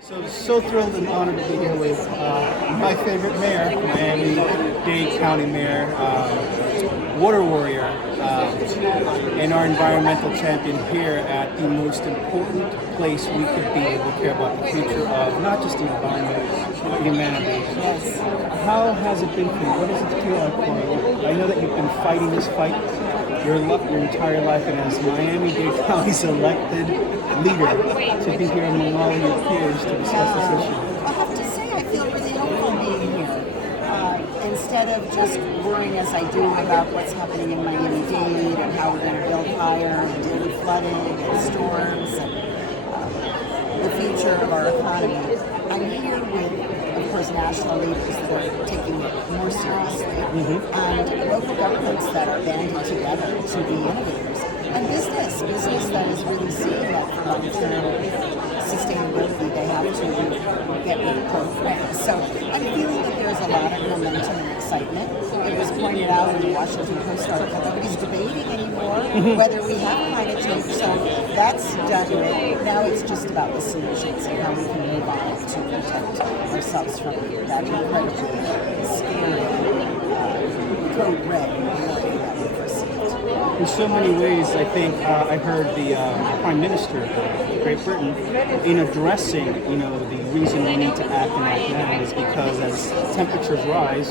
So thrilled and honored to be here with my favorite mayor, Miami-Dade County Mayor, water warrior, and our environmental champion here at the most important place we could be able to care about the future of not just the environment, but humanity. Yes. How has it been for you? What does it feel like for you? I know that you've been fighting this fight your entire life, and as Miami-Dade County's elected leader, to be here among all of your peers to discuss this issue. I have to say, I feel really hopeful being here. Instead of just worrying as I do about what's happening in Miami-Dade and how we're going to build higher and deal with flooding and storms and the future of our economy, I'm here with, of course, national leaders that are taking it more seriously, and local governments that are banding together to be innovators, and business that is really seeing that for long-term sustainability, they have to get with programs. So I'm feeling that there's a lot of momentum and excitement. It was pointed out in the Washington Post article, nobody's debating anymore whether we have climate change. So that's done with. Now it's just about the solutions and how we can move on to protect ourselves from that incredibly scary code red that we've received. In so many ways, I think I heard the Prime Minister of Great Britain in addressing, the reason we need to act now is because as temperatures rise,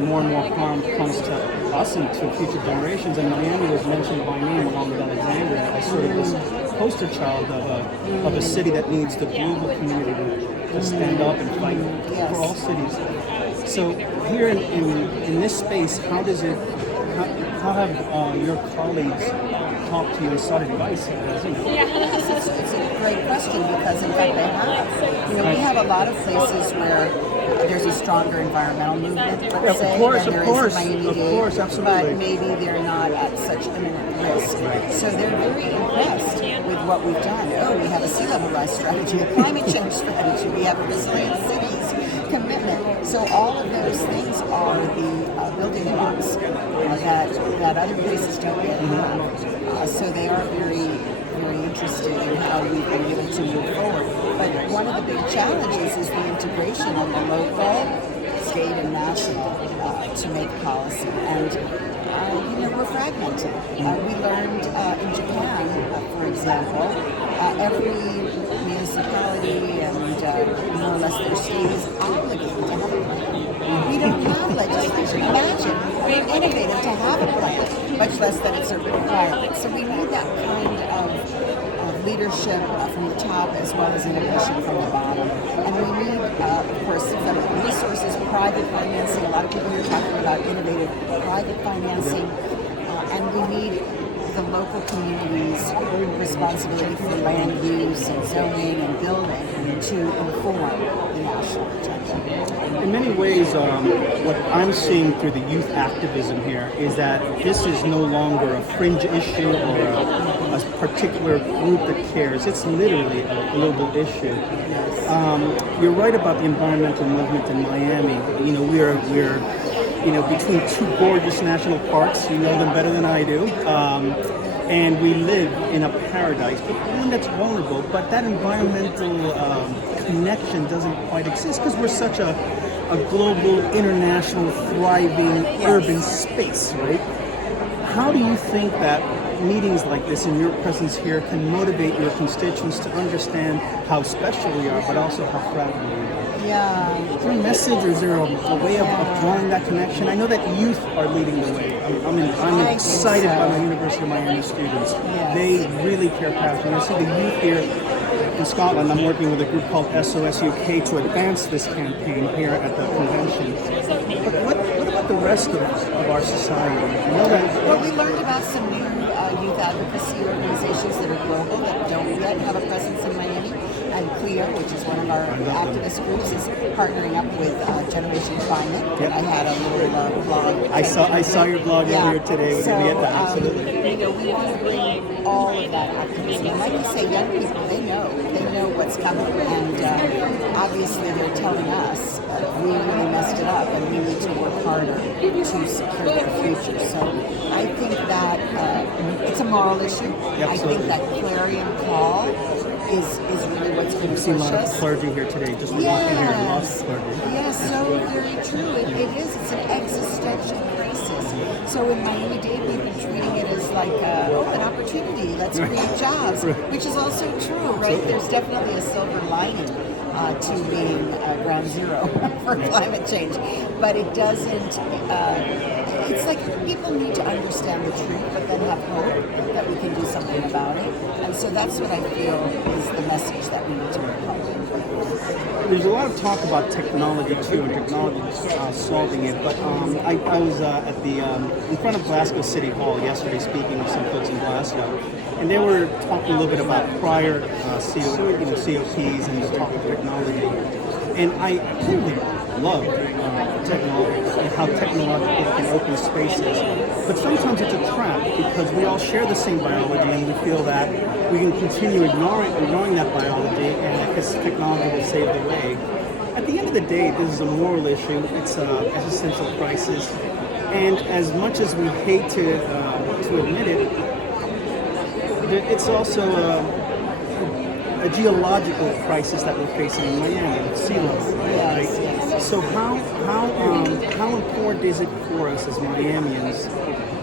more and more harm comes to us and to future generations. And Miami was mentioned by name along with Alexandria as sort of this poster child of a city that needs the global community to stand up and fight for all cities. So here in this space, how have your colleagues talked to you and sought advice? It's a great question because, in fact, they have. We have a lot of places where there's a stronger environmental movement, let's say, than there is in Miami-Dade, but maybe they're not at such imminent risk. So they're very impressed with what we've done. We have a sea level rise strategy, a climate change strategy, we have a resilient cities commitment. So all of those things are the building blocks that other places don't yet have. So they are very, very interested in how we've been able to move forward. But one of the big challenges is the integration of the local, state, and national to make policy. And we're fragmented. We learned in Japan, for example, every municipality and more or less their state is obligated to have a plan. We don't have legislation. Imagine being innovative to have a plan, much less that it's a requirement. So we need that kind of leadership from the top as well as innovation from the bottom. And we need, of course, federal resources, private financing. A lot of people here are talking about innovative private financing. And we need the local communities' responsibility for land use and zoning and building to inform the national agenda. In many ways, what I'm seeing through the youth activism here is that this is no longer a fringe issue or a particular group that cares. It's literally a global issue. You're right about the environmental movement in Miami. We're between two gorgeous national parks. You know them better than I do. And we live in a paradise, but one that's vulnerable. But that environmental connection doesn't quite exist because we're such a global, international, thriving urban space, right? How do you think that meetings like this and your presence here can motivate your constituents to understand how special we are, but also how fragile we are? Yeah. Is there a message, or is there a way of drawing that connection? I know that youth are leading the way. I'm excited by my University of Miami students. Yes. They really care passionately. I see the youth here in Scotland. I'm working with a group called SOS UK to advance this campaign here at the convention. But what about the rest of our society? I know that. Well, we learned about some new youth advocacy organizations that are global that don't yet have a presence in Miami. And CLEO, which is one of our activist groups, is partnering up with Generation Climate. Yep. I had a little blog. I saw your blog earlier today with Vietnam. Absolutely. We want to bring all of that activism. And like you say, young people, they know what's coming, and obviously they're telling us we really messed it up, and we need to work harder to secure their future. So I think that it's a moral issue. Yep, I think that clarion call is really what's going to See a push lot of us. clergy here today, just walking here, a lot of clergy. Yes, so very true. It is. It's an existential crisis. So in Miami-Dade, we've been treating it as like an opportunity. Let's create jobs, which is also true, right? There's definitely a silver lining to being ground zero for climate change, but it doesn't. It's like people need to understand the truth, but then have hope that we can do something about it. And so that's what I feel is the message that we need to bring home. There's a lot of talk about technology too, and technology solving it. But I was at the in front of Glasgow City Hall yesterday, speaking with some folks in Glasgow, and they were talking a little bit about prior COPs and the talk of technology. And I clearly love technology and how technology can open spaces. But sometimes it's a trap because we all share the same biology and we feel that we can continue ignoring that biology and that this technology will save the way. At the end of the day, this is a moral issue. It's an existential crisis. And as much as we hate to admit it, it's also a geological crisis that we're facing in Miami, with sea level, right? So how important is it for us as Miamians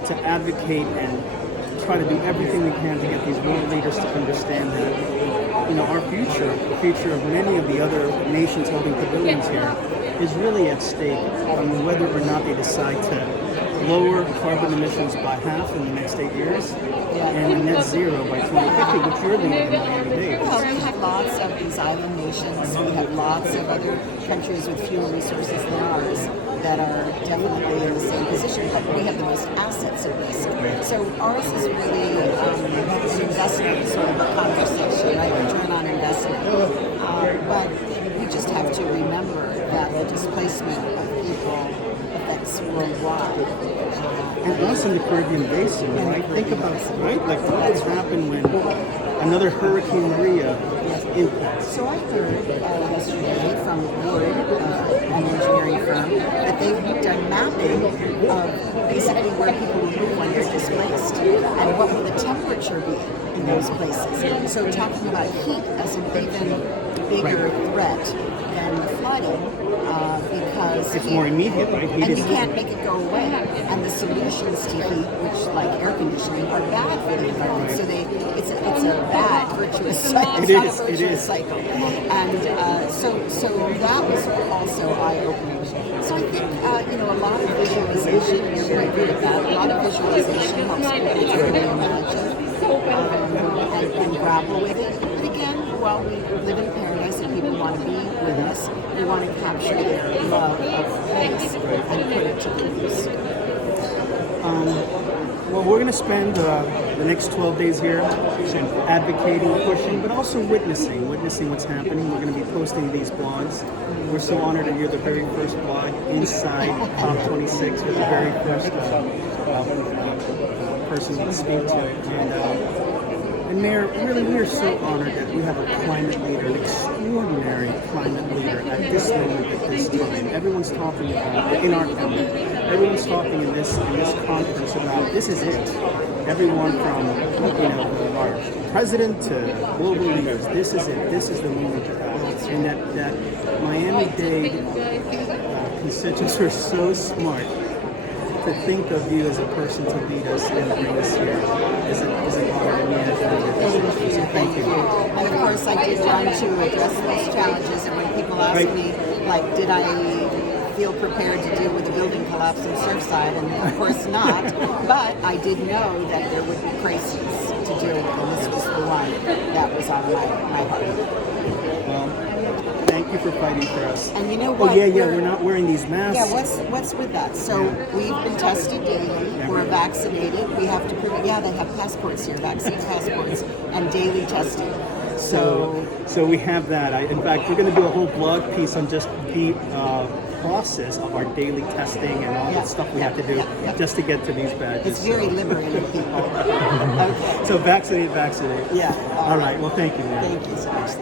to advocate and try to do everything we can to get these world leaders to understand that, our future, the future of many of the other nations holding pavilions here, is really at stake. I mean, whether or not they decide to lower carbon emissions by half in the next 8 years, and net zero by 2050, which you're leading in Miami-Dade. Well, we have lots of these island nations. We have lots of other countries with fewer resources than ours that are definitely in the same position, but we have the most assets at risk. So ours is really an investment, sort of a conversation, right? Return on investment. But we just have to remember that the displacement of people affects worldwide. And us in the Caribbean Basin, right? Think about it, right? Like what would happen when another Hurricane Maria impacts? So I heard yesterday from Wood, an engineering firm, that they've done mapping of basically where people will move when they're displaced and what will the temperature be in those places. So talking about heat as an even bigger threat than the flooding, because it's more immediate, right? And you can't make it go away. And the solutions to heat, which like air conditioning, are bad for the environment. So it's a bad virtuous cycle. It's not a virtuous cycle. And so that was also eye-opening. So I think a lot of visualization. You're very good at that. A lot of visualization helps people to really imagine and grapple with it. But again, while we live in paradise and people want to be with us, we want to capture their love of place and put it to good use. Well, we're going to spend the next 12 days here advocating, pushing, but also witnessing what's happening. We're going to be posting these blogs. We're so honored that you're the very first blog inside COP26. You're the very first person to speak to. And Mayor, really, we are so honored that we have a climate leader, an extraordinary climate leader at this moment, at this time. Everyone's talking about in our county. Everyone's talking in this conference about this is it. Everyone from our president to global leaders. This is it. This is the moment to act. And that Miami-Dade constituents are so smart to think of you as a person to lead us and bring us here is an honor to me and so thank you. And of course, I did run to address those challenges, and when people ask me, like, did I feel prepared to deal with the building collapse in Surfside? And of course not, but I did know that there would be crises to deal with, and this was the one that was on my heart. Well, thank you for fighting for us. And you know what? Oh, yeah, we're not wearing these masks. Yeah, what's with that? So we've been tested daily. We're vaccinated. We have to prove it. Yeah, they have passports here, vaccine passports, and daily testing. So we have that. In fact, we're going to do a whole blog piece on just the process of our daily testing and all the stuff we have to do just to get to these badges. It's very liberating, people. Okay. So vaccinate. Yeah. All right. Well, thank you, man. Thank you so much.